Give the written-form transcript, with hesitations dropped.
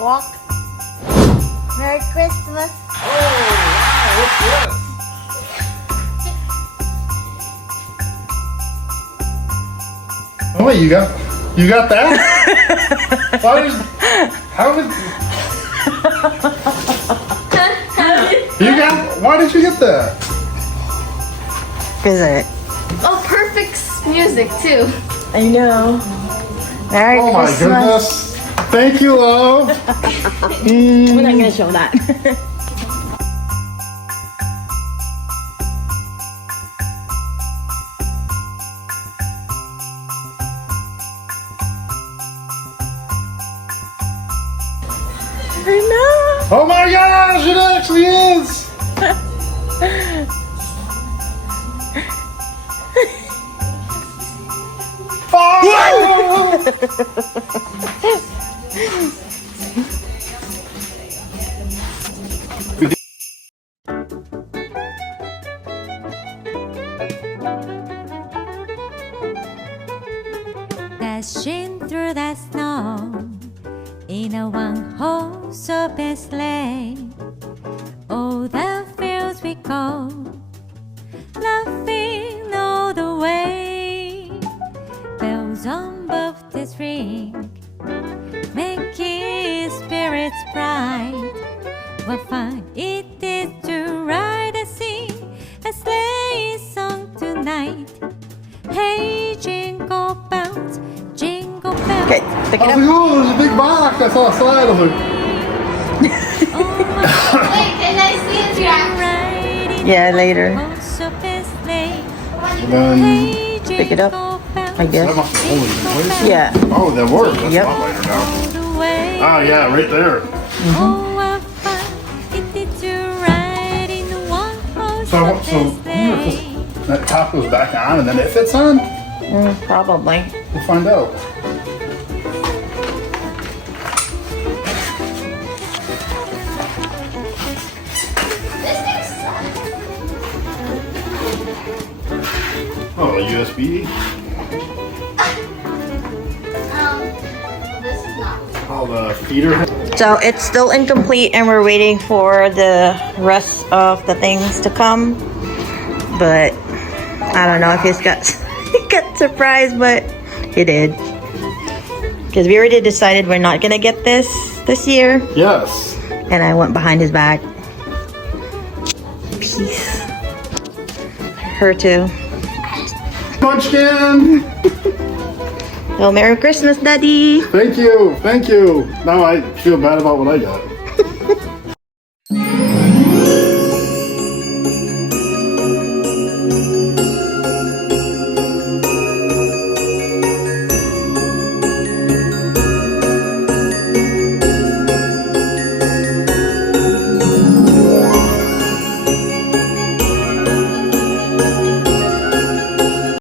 walk. Merry Christmas. Oh, wow, what's this? Oh wait, you got that? Why did you get that? Is it? Oh, perfect music too. I know. Merry Oh my Christmas. goodness. Thank you, love. We're not gonna show that. I know. Oh my gosh, it actually is. Oh! Dashing through the snow in a one-horse open sleigh, all the fields we go, laughing all the way. Bells on both the ring, making spirits bright. What fun it is to ride and sing a sleigh song tonight. Hey, jingle bells, jingle bells. Okay, pick it I was up. like, oh, there's a big box. I saw a slide. I was like, Wait, can I see it here? Yeah, later. and then Pick it up, I that guess. must be holding the place. Yeah. Oh, that worked. That's Yep. a lot lighter now. Ah, yeah, right there. So I wonder if that top goes back on and then it fits on. Probably. We'll find out. This thing sucks. Oh, USB. This is not. Oh, the feeder. So it's still incomplete and we're waiting for the rest of the things to come. But I don't know if he's got got surprised, but he did. Because we already decided we're not gonna get this year. Yes. And I went behind his back. Peace. Her too. Munchkin. Oh, Merry Christmas, Daddy. Thank you. Thank you. Now I feel bad about what I got.